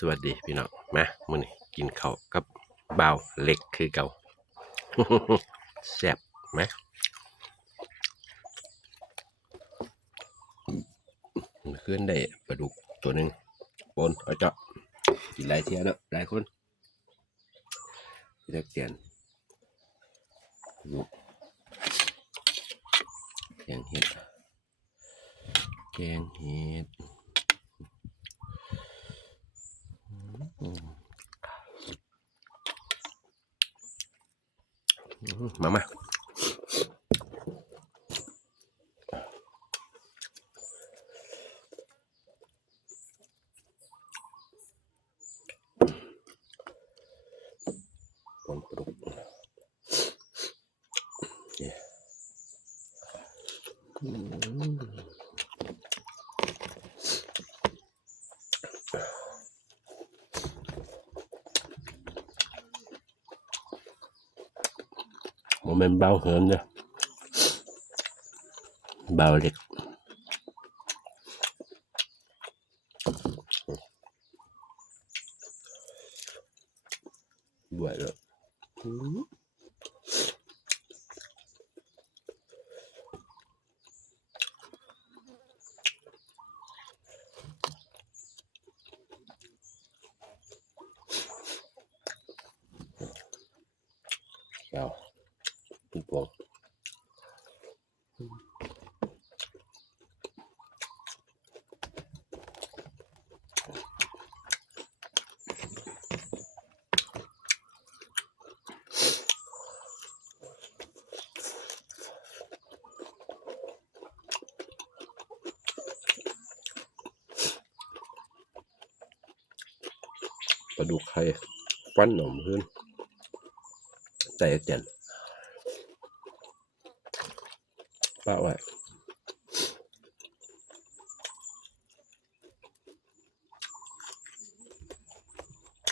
สวัสดีพี่น้องมามื้อนี้กินข้าวกับบ่าวเล็กคือเก่า แซ่บไหมมันขึ้นได้ปลาดุกตัวหนึ่งปนเอาเจาะกินหลายเที่ยเนาะหลายคนที่ตะเกียนแกงเห็ดแกงเห็ดมาปนปลาดุกเนี่ยโมเมนต์เบาเหินเนี่ยเบาเล็กด้วยเลยเอาพี่ปวงปลาดุกไข่ฟันหนมขึ้นใจเตียนป้าไว้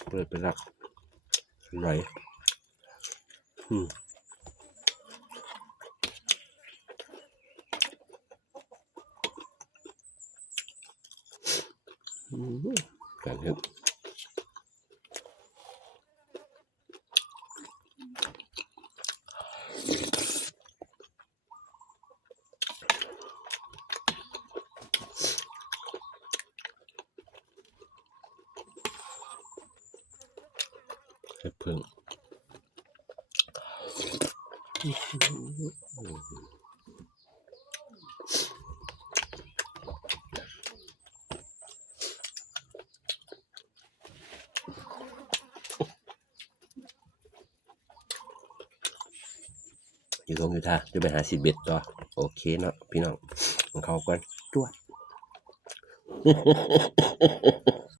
เปิดไปรักไหลการเห็นเห็ดพึ่งอยู่ตรงอยู่ท่าจะไปหาสิบเบ็ดต่อโอเคเนาะพี่น้องของเขาก่อนจวด